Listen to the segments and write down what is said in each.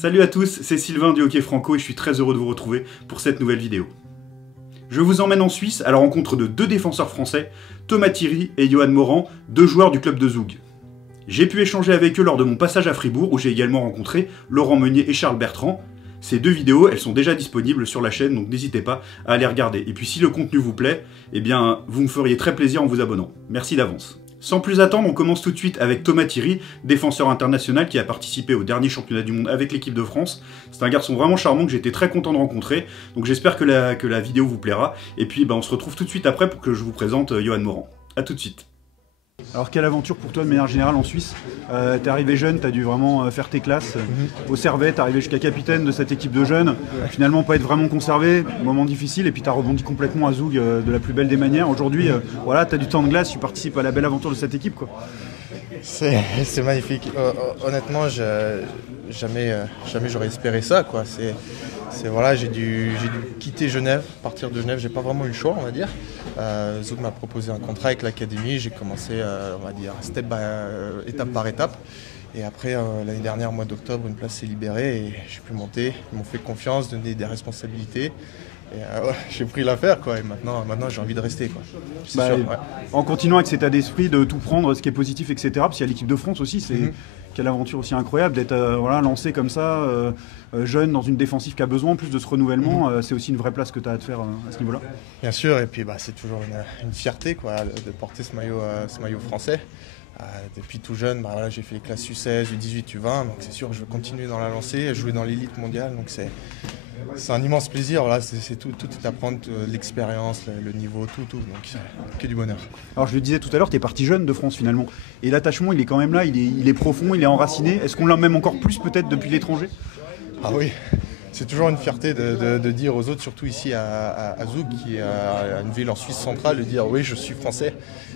Salut à tous, c'est Sylvain du Hockey Franco et je suis très heureux de vous retrouver pour cette nouvelle vidéo. Je vous emmène en Suisse à la rencontre de deux défenseurs français, Thomas Thierry et Johan Morand, deux joueurs du club de Zoug. J'ai pu échanger avec eux lors de mon passage à Fribourg où j'ai également rencontré Laurent Meunier et Charles Bertrand. Ces deux vidéos, elles sont déjà disponibles sur la chaîne, donc n'hésitez pas à les regarder. Et puis si le contenu vous plaît, eh bien vous me feriez très plaisir en vous abonnant. Merci d'avance. Sans plus attendre, on commence tout de suite avec Thomas Thierry, défenseur international qui a participé au dernier championnat du monde avec l'équipe de France. C'est un garçon vraiment charmant que j'étais très content de rencontrer, donc j'espère que la vidéo vous plaira. Et puis on se retrouve tout de suite après pour que je vous présente Johan Morand. A tout de suite. Alors quelle aventure pour toi de manière générale en Suisse? T'es arrivé jeune, t'as dû vraiment faire tes classes au Servais, t'es arrivé jusqu'à capitaine de cette équipe de jeunes, finalement pas être vraiment conservé, moment difficile, et puis t'as rebondi complètement à Zoug de la plus belle des manières. Aujourd'hui, voilà, t'as du temps de glace, tu participes à la belle aventure de cette équipe, quoi. C'est magnifique. Honnêtement, jamais j'aurais espéré ça, quoi. Voilà, j'ai dû quitter Genève, partir de Genève, j'ai pas vraiment eu le choix, on va dire. Zoug m'a proposé un contrat avec l'académie, j'ai commencé, on va dire, étape par étape. Et après, l'année dernière, au mois d'octobre, une place s'est libérée et j'ai pu monter. Ils m'ont fait confiance, donné des responsabilités. Et j'ai pris l'affaire, quoi. Et maintenant j'ai envie de rester, quoi. Sûr, ouais. En continuant avec cet état d'esprit de tout prendre, ce qui est positif, etc. Parce qu'il y a l'équipe de France aussi, c'est quelle aventure aussi incroyable d'être lancé comme ça, jeune dans une défensive qui a besoin en plus de ce renouvellement. C'est aussi une vraie place que tu as à te faire à ce niveau-là. Bien sûr, et puis c'est toujours une fierté, quoi, de porter ce maillot français. Depuis tout jeune, voilà, j'ai fait les classes U16, U18, U20, donc c'est sûr que je veux continuer dans la lancée, jouer dans l'élite mondiale, donc c'est un immense plaisir. Voilà, tout est à prendre, l'expérience, le niveau, tout, donc que du bonheur. Alors je le disais tout à l'heure, tu es parti jeune de France finalement, et l'attachement il est quand même là, il est profond, il est enraciné. Est-ce qu'on l'a même encore plus peut-être depuis l'étranger? Ah oui, c'est toujours une fierté de dire aux autres, surtout ici à Zoug, qui est une ville en Suisse centrale, de dire oui, je suis français.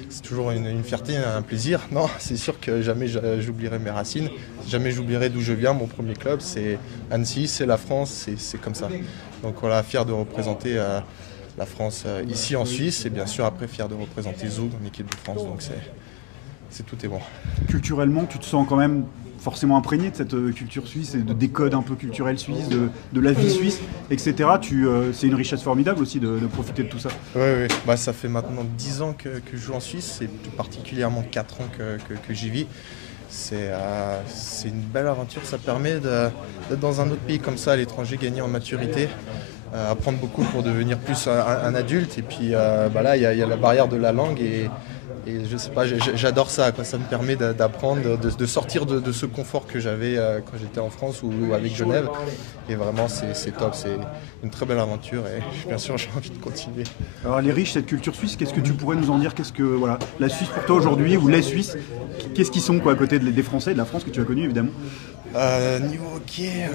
C'est toujours une fierté, un plaisir. Non, c'est sûr que jamais j'oublierai mes racines, jamais j'oublierai d'où je viens. Mon premier club, c'est Annecy, c'est la France, c'est comme ça. Donc voilà, fier de représenter la France ici en Suisse, et bien sûr après fier de représenter Zoug en équipe de France. Donc tout est bon. Culturellement, tu te sens quand même forcément imprégné de cette culture suisse et des codes un peu culturels suisses, de la vie suisse, etc. C'est une richesse formidable aussi de profiter de tout ça. Oui. Ça fait maintenant 10 ans que je joue en Suisse, et plus particulièrement 4 ans que j'y vis. C'est une belle aventure, ça permet d'être dans un autre pays comme ça, à l'étranger, gagner en maturité, apprendre beaucoup pour devenir plus un adulte. Et puis là, il y a la barrière de la langue et je sais pas, j'adore ça, quoi. Ça me permet d'apprendre, de sortir de ce confort que j'avais quand j'étais en France ou avec Genève. Et vraiment, c'est top, c'est une très belle aventure et bien sûr, j'ai envie de continuer. Alors, elle est riche cette culture suisse, qu'est-ce que tu pourrais nous en dire? Qu'est-ce que la Suisse pour toi aujourd'hui, ou les Suisses, qu'est-ce qu'ils sont, quoi, à côté des Français et de la France que tu as connu évidemment? Niveau hockey,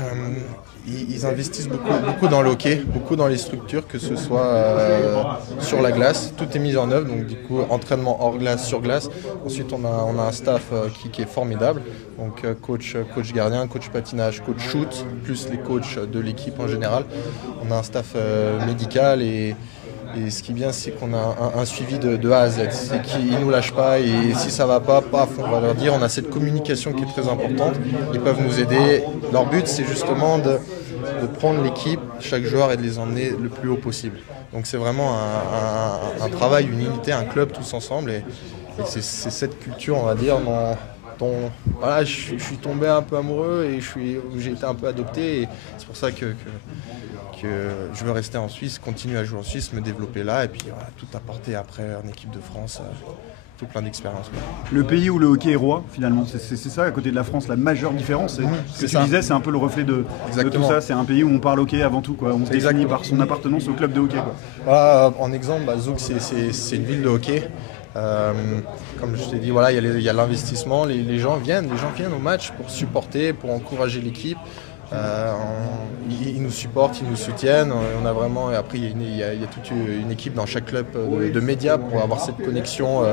ils investissent beaucoup dans le hockey, beaucoup dans les structures, que ce soit sur la glace, tout est mis en œuvre, donc du coup entraînement hors glace, sur glace. Ensuite on a un staff qui est formidable, donc coach gardien, coach patinage, coach shoot, plus les coachs de l'équipe en général. On a un staff médical et ce qui est bien, c'est qu'on a un suivi de A à Z. C'est qu'ils ne nous lâchent pas et si ça ne va pas, paf, on va leur dire. On a cette communication qui est très importante. Ils peuvent nous aider. Leur but, c'est justement de prendre l'équipe, chaque joueur, et de les emmener le plus haut possible. Donc c'est vraiment un travail, une unité, un club tous ensemble. Et c'est cette culture, on va dire, dont voilà, je suis tombé un peu amoureux et j'ai été un peu adopté. Et c'est pour ça que je veux rester en Suisse, continuer à jouer en Suisse, me développer là et puis voilà, tout apporter après en équipe de France, tout plein d'expériences. Le pays où le hockey est roi, finalement, c'est ça, à côté de la France, la majeure différence. Ce que tu disais, c'est un peu le reflet de tout ça. C'est un pays où on parle hockey avant tout, quoi. On se définit par son appartenance au club de hockey, quoi. Voilà, en exemple, Zoug, c'est une ville de hockey. Comme je t'ai dit, voilà, il y a l'investissement, les gens viennent au match pour supporter, pour encourager l'équipe. Ils nous supportent, ils nous soutiennent. On a vraiment, et après il y a toute une équipe dans chaque club de médias pour avoir cette connexion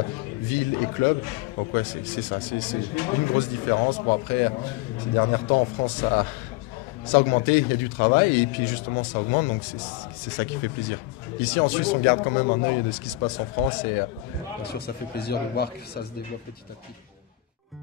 ville et club. Donc ouais, c'est ça, c'est une grosse différence. Bon, après, ces derniers temps en France, ça a augmenté, il y a du travail et puis justement ça augmente, donc c'est ça qui fait plaisir. Ici en Suisse, on garde quand même un œil de ce qui se passe en France et bien sûr ça fait plaisir de voir que ça se développe petit à petit.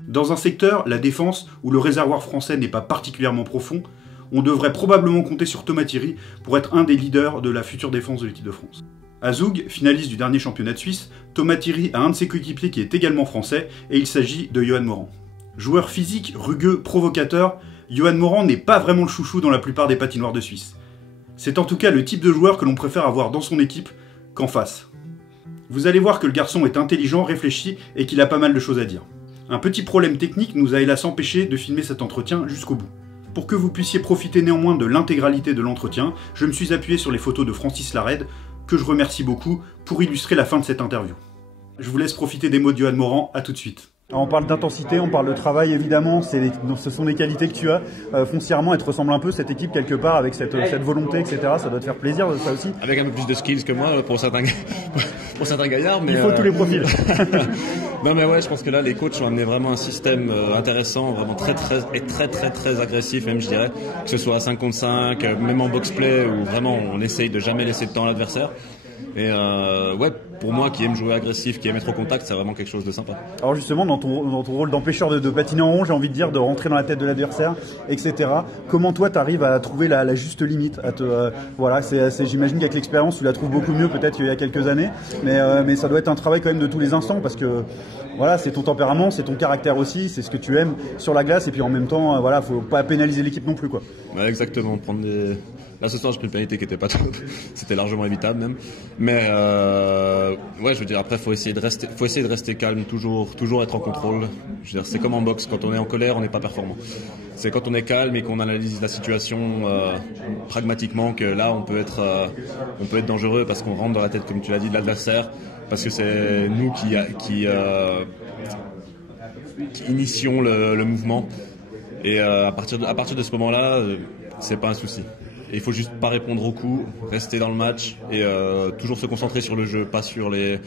Dans un secteur, la défense, où le réservoir français n'est pas particulièrement profond, on devrait probablement compter sur Thomas Thierry pour être un des leaders de la future défense de l'équipe de France. À Zoug, finaliste du dernier championnat de Suisse, Thomas Thierry a un de ses coéquipiers qui est également français, et il s'agit de Johan Morand. Joueur physique, rugueux, provocateur, Johan Morand n'est pas vraiment le chouchou dans la plupart des patinoires de Suisse. C'est en tout cas le type de joueur que l'on préfère avoir dans son équipe qu'en face. Vous allez voir que le garçon est intelligent, réfléchi et qu'il a pas mal de choses à dire. Un petit problème technique nous a hélas empêché de filmer cet entretien jusqu'au bout. Pour que vous puissiez profiter néanmoins de l'intégralité de l'entretien, je me suis appuyé sur les photos de Francis Lared, que je remercie beaucoup, pour illustrer la fin de cette interview. Je vous laisse profiter des mots de Johan Morand, à tout de suite. On parle d'intensité, on parle de travail évidemment, ce sont des qualités que tu as. Foncièrement, elle te ressemble un peu, cette équipe quelque part, avec cette volonté, etc. Ça doit te faire plaisir, ça aussi. Avec un peu plus de skills que moi pour certains gaillards. Mais il faut tous les profils. Non mais ouais, je pense que là les coachs ont amené vraiment un système intéressant, vraiment très agressif même je dirais. Que ce soit à 5 contre 5, même en box-play où vraiment on essaye de jamais laisser de temps à l'adversaire. Et ouais, pour moi qui aime jouer agressif, qui aime être au contact, c'est vraiment quelque chose de sympa. Alors justement, dans ton rôle d'empêcheur de patiner en rond, j'ai envie de dire, de rentrer dans la tête de l'adversaire, etc. Comment toi, tu arrives à trouver la juste limite voilà, j'imagine qu'avec l'expérience, tu la trouves beaucoup mieux peut-être qu'il y a quelques années, mais ça doit être un travail quand même de tous les instants parce que voilà, c'est ton tempérament, c'est ton caractère aussi, c'est ce que tu aimes sur la glace et puis en même temps, voilà, faut pas pénaliser l'équipe non plus, quoi. Ouais, exactement, Là ce soir j'ai pris une pénalité qui était pas top, c'était largement évitable même. Mais ouais, je veux dire après faut essayer de rester calme, toujours être en contrôle. Je veux dire c'est comme en boxe, quand on est en colère on n'est pas performant. C'est quand on est calme et qu'on analyse la situation pragmatiquement que là on peut être dangereux parce qu'on rentre dans la tête comme tu l'as dit de l'adversaire, parce que c'est nous qui initions le mouvement et à partir de ce moment-là c'est pas un souci. Et il faut juste pas répondre aux coups, rester dans le match et toujours se concentrer sur le jeu, pas sur les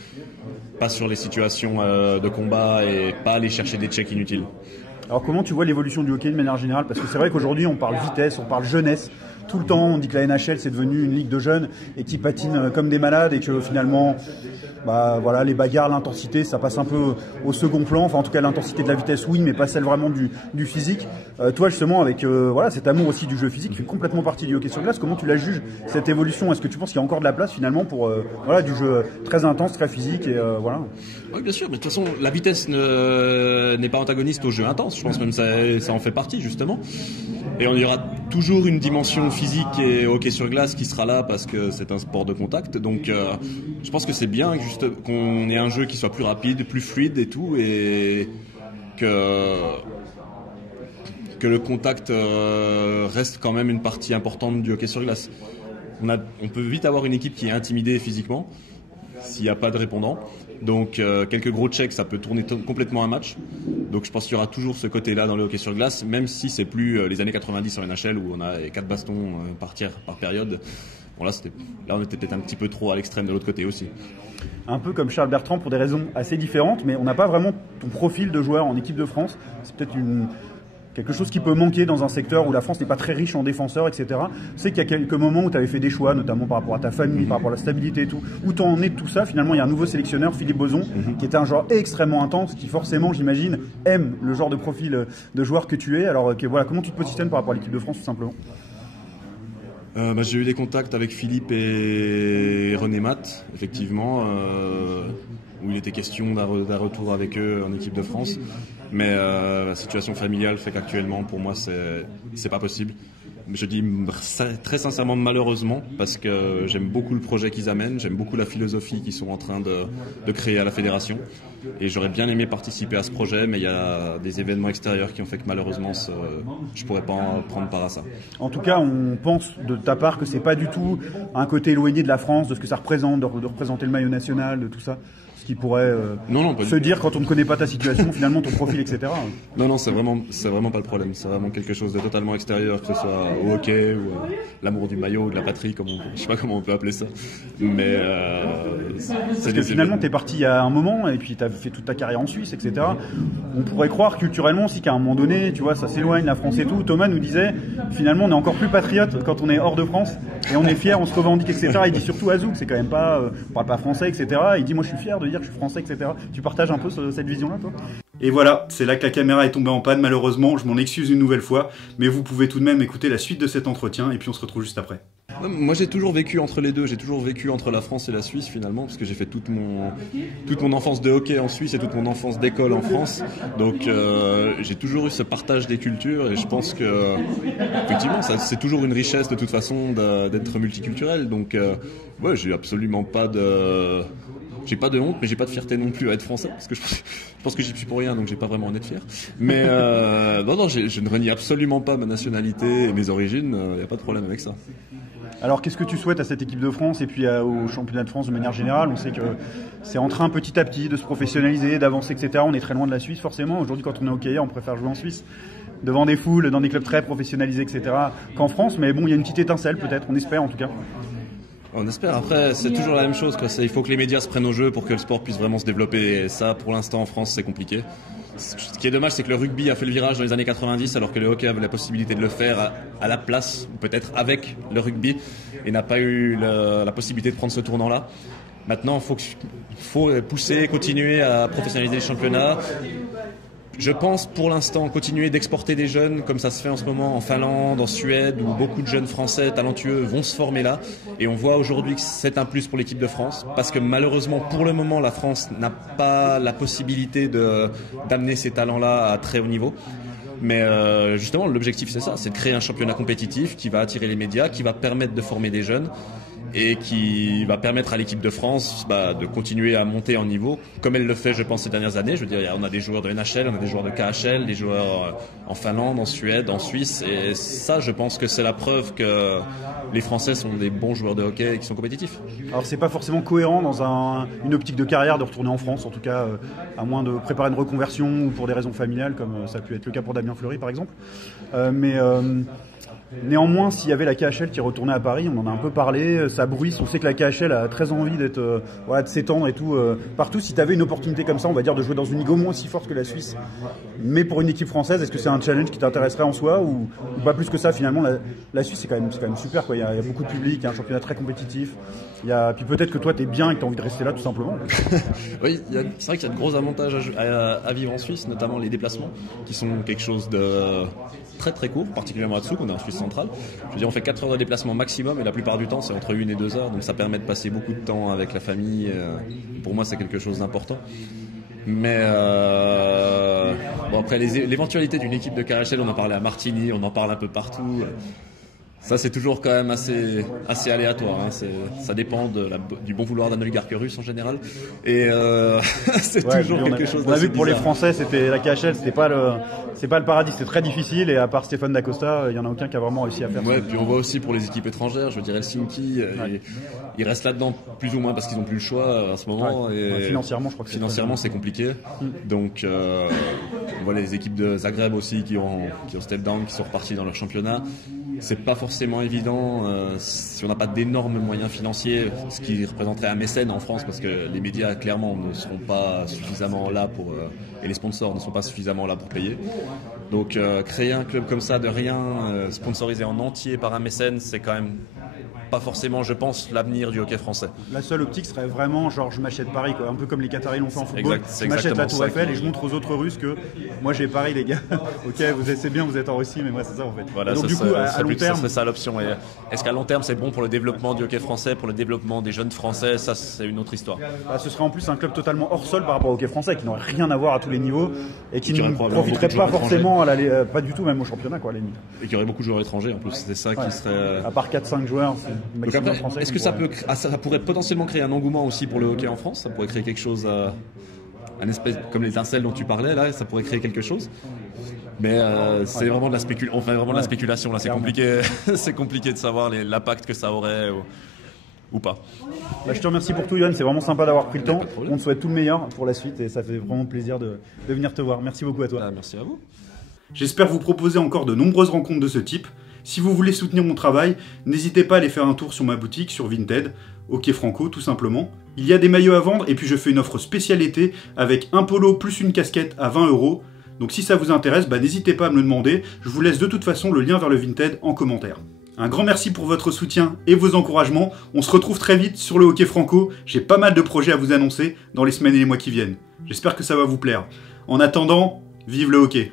situations de combat et pas aller chercher des checks inutiles. Alors comment tu vois l'évolution du hockey de manière générale? Parce que c'est vrai qu'aujourd'hui on parle vitesse, on parle jeunesse. Tout le temps, on dit que la NHL c'est devenu une ligue de jeunes et qui patinent comme des malades et que finalement, bah voilà, les bagarres, l'intensité, ça passe un peu au second plan. Enfin, en tout cas, l'intensité de la vitesse, oui, mais pas celle vraiment du physique. Toi, justement, avec voilà cet amour aussi du jeu physique, qui fait complètement partie du hockey sur glace. Comment tu la juges cette évolution? Est-ce que tu penses qu'il y a encore de la place finalement pour voilà du jeu très intense, très physique et voilà? Oui, bien sûr, mais de toute façon, la vitesse n'est pas antagoniste au jeu intense. Je pense même que ça en fait partie justement. Et il y aura toujours une dimension physique et hockey sur glace qui sera là parce que c'est un sport de contact. Donc je pense que c'est bien qu'on ait un jeu qui soit plus rapide, plus fluide et tout, et que le contact reste quand même une partie importante du hockey sur glace. On peut vite avoir une équipe qui est intimidée physiquement s'il n'y a pas de répondant. Donc quelques gros checks, ça peut tourner complètement un match. Donc je pense qu'il y aura toujours ce côté-là dans le hockey sur glace, même si c'est plus les années 90 en NHL où on a 4 bastons par période. Bon là on était peut-être un petit peu trop à l'extrême de l'autre côté aussi. Un peu comme Charles Bertrand pour des raisons assez différentes, mais on n'a pas vraiment ton profil de joueur en équipe de France. C'est peut-être quelque chose qui peut manquer dans un secteur où la France n'est pas très riche en défenseurs, etc. Je sais qu'il y a quelques moments où tu avais fait des choix, notamment par rapport à ta famille, par rapport à la stabilité et tout. Où t'en en es de tout ça? Finalement, il y a un nouveau sélectionneur, Philippe Boson, qui était un joueur extrêmement intense, qui forcément, j'imagine, aime le genre de profil de joueur que tu es. Alors voilà, comment tu te positionnes par rapport à l'équipe de France, tout simplement? J'ai eu des contacts avec Philippe et René Matt, effectivement, où il était question d'un retour avec eux en équipe de France. Mais la situation familiale fait qu'actuellement, pour moi, c'est pas possible. Je dis très sincèrement malheureusement, parce que j'aime beaucoup le projet qu'ils amènent, j'aime beaucoup la philosophie qu'ils sont en train de créer à la fédération. Et j'aurais bien aimé participer à ce projet, mais il y a des événements extérieurs qui ont fait que malheureusement, je pourrais pas prendre part à ça. En tout cas, on pense de ta part que c'est pas du tout un côté éloigné de la France, de ce que ça représente, de représenter le maillot national, de tout ça. Ce qui pourrait se dire quand on ne connaît pas ta situation, finalement ton profil, etc. Non, c'est vraiment pas le problème. C'est vraiment quelque chose de totalement extérieur, que ce soit au hockey ou l'amour du maillot ou de la patrie, je sais pas comment on peut appeler ça. Mais parce que finalement t'es parti il y a un moment et puis t'as fait toute ta carrière en Suisse, etc. On pourrait croire culturellement aussi qu'à un moment donné, tu vois, ça s'éloigne, la France et tout. Thomas nous disait finalement on est encore plus patriote quand on est hors de France et on est fier, on se revendique, etc. Il dit surtout à Zoug, c'est quand même pas, on parle pas français, etc. Il dit moi je suis fier de dire que je suis français, etc. Tu partages un peu cette vision-là, toi? Et voilà, c'est là que la caméra est tombée en panne malheureusement, je m'en excuse une nouvelle fois, mais vous pouvez tout de même écouter la suite de cet entretien et puis on se retrouve juste après. Moi j'ai toujours vécu entre les deux, j'ai toujours vécu entre la France et la Suisse finalement, parce que j'ai fait toute mon enfance de hockey en Suisse et toute mon enfance d'école en France, donc j'ai toujours eu ce partage des cultures et je pense que effectivement c'est toujours une richesse de toute façon d'être multiculturel, donc ouais, j'ai absolument pas de... J'ai pas de honte, mais j'ai pas de fierté non plus à être français, parce que je pense que j'y suis pour rien, donc j'ai pas vraiment à en être fier. Mais non, je ne renie absolument pas ma nationalité et mes origines, y a pas de problème avec ça. Alors qu'est-ce que tu souhaites à cette équipe de France et puis au championnat de France de manière générale? On sait que c'est en train petit à petit de se professionnaliser, d'avancer, etc. On est très loin de la Suisse forcément. Aujourd'hui, quand on est hockeyeur, on préfère jouer en Suisse, devant des foules, dans des clubs très professionnalisés, etc. qu'en France. Mais bon, il y a une petite étincelle peut-être, on espère en tout cas. On espère. Après, c'est toujours la même chose, quoi. Il faut que les médias se prennent au jeu pour que le sport puisse vraiment se développer. Et ça, pour l'instant, en France, c'est compliqué. Ce qui est dommage, c'est que le rugby a fait le virage dans les années 90, alors que le hockey avait la possibilité de le faire à la place, ou peut-être avec le rugby, et n'a pas eu la possibilité de prendre ce tournant-là. Maintenant, il faut pousser, continuer à professionnaliser les championnats. Je pense pour l'instant continuer d'exporter des jeunes comme ça se fait en ce moment en Finlande, en Suède, où beaucoup de jeunes Français talentueux vont se former là. Et on voit aujourd'hui que c'est un plus pour l'équipe de France, parce que malheureusement pour le moment la France n'a pas la possibilité d'amener ces talents-là à très haut niveau. Mais justement l'objectif c'est ça, c'est de créer un championnat compétitif qui va attirer les médias, qui va permettre de former des jeunes et qui va permettre à l'équipe de France de continuer à monter en niveau, comme elle le fait, je pense, ces dernières années. Je veux dire, on a des joueurs de NHL, on a des joueurs de KHL, des joueurs en Finlande, en Suède, en Suisse, et ça, je pense que c'est la preuve que les Français sont des bons joueurs de hockey et qui sont compétitifs. Alors, c'est pas forcément cohérent dans une optique de carrière de retourner en France, en tout cas, à moins de préparer une reconversion ou pour des raisons familiales, comme ça a pu être le cas pour Damien Fleury, par exemple. Néanmoins, s'il y avait la KHL qui retournait à Paris, on en a un peu parlé, ça bruisse, on sait que la KHL a très envie d'être, de s'étendre et tout partout. Si tu avais une opportunité comme ça, on va dire, de jouer dans une ligue au moins aussi forte que la Suisse, mais pour une équipe française, est-ce que c'est un challenge qui t'intéresserait en soi ou pas plus que ça finalement? La Suisse, c'est quand même super, quoi. Il y a beaucoup de public, il y a un championnat très compétitif. Puis peut-être que toi, tu es bien et que tu as envie de rester là tout simplement. Oui, c'est vrai qu'il y a de gros avantages à vivre en Suisse, notamment les déplacements, qui sont quelque chose de très très court, particulièrement à Zug, on est en Suisse centrale. Je veux dire, on fait 4 heures de déplacement maximum et la plupart du temps c'est entre 1 et 2 heures, donc ça permet de passer beaucoup de temps avec la famille. Pour moi c'est quelque chose d'important. Mais bon, après l'éventualité d'une équipe de KHL, on en parlait à Martigny, on en parle un peu partout. Ça c'est toujours quand même assez aléatoire, hein. Ça dépend du bon vouloir d'un oligarque russe en général, et c'est toujours quelque chose. On a vu que pour bizarre. les Français, c'était la KHL, c'est pas le paradis, c'est très difficile, et à part Stéphane Dacosta, il y en a aucun qui a vraiment réussi à faire ça. Ouais, puis on voit aussi pour les équipes étrangères, je veux dire Helsinki, ils restent là-dedans plus ou moins parce qu'ils n'ont plus le choix à ce moment. Ouais. Et financièrement, je crois que c'est compliqué. Donc on voit les équipes de Zagreb aussi qui ont step down, qui sont repartis dans leur championnat. C'est pas forcément évident si on n'a pas d'énormes moyens financiers, ce qui représenterait un mécène en France, parce que les médias clairement ne seront pas suffisamment là et les sponsors ne sont pas suffisamment là pour payer. Donc créer un club comme ça de rien, sponsorisé en entier par un mécène, c'est quand même pas forcément, je pense, l'avenir du hockey français. La seule optique serait vraiment genre je m'achète Paris, quoi. Un peu comme les Qataris l'ont fait en football. Je m'achète la Tour Eiffel et je montre aux autres Russes que moi j'ai Paris, les gars. Ok, c'est bien, vous êtes en Russie, mais moi c'est ça en fait. Voilà, donc du coup, à long terme, ça serait ça l'option. Et est-ce qu'à long terme c'est bon pour le développement du hockey français, pour le développement des jeunes français? Ça c'est une autre histoire. Ce serait en plus un club totalement hors sol par rapport au hockey français, qui n'aurait rien à voir à tous les niveaux et qui ne profiterait pas forcément pas du tout même au championnat, quoi, à la limite. Et qui aurait beaucoup de joueurs étrangers en plus, c'est ça qui serait. À part 4-5 joueurs, maximum français. Est-ce que ça pourrait potentiellement créer un engouement aussi pour le hockey en France? Ça pourrait créer quelque chose, un espèce comme l'étincelle dont tu parlais là, ça pourrait créer quelque chose. Mais c'est vraiment de la spéculation. On fait vraiment de la spéculation là. C'est compliqué. C'est compliqué de savoir l'impact que ça aurait ou pas. Je te remercie pour tout, Yoann. C'est vraiment sympa d'avoir pris le temps. On te souhaite tout le meilleur pour la suite et ça fait vraiment plaisir de venir te voir. Merci beaucoup à toi. Merci à vous. J'espère vous proposer encore de nombreuses rencontres de ce type. Si vous voulez soutenir mon travail, n'hésitez pas à aller faire un tour sur ma boutique sur Vinted, Hockey Franco tout simplement. Il y a des maillots à vendre et puis je fais une offre spéciale été avec un polo plus une casquette à 20 €. Donc si ça vous intéresse, n'hésitez pas à me le demander. Je vous laisse de toute façon le lien vers le Vinted en commentaire. Un grand merci pour votre soutien et vos encouragements. On se retrouve très vite sur le Hockey Franco. J'ai pas mal de projets à vous annoncer dans les semaines et les mois qui viennent. J'espère que ça va vous plaire. En attendant, vive le hockey.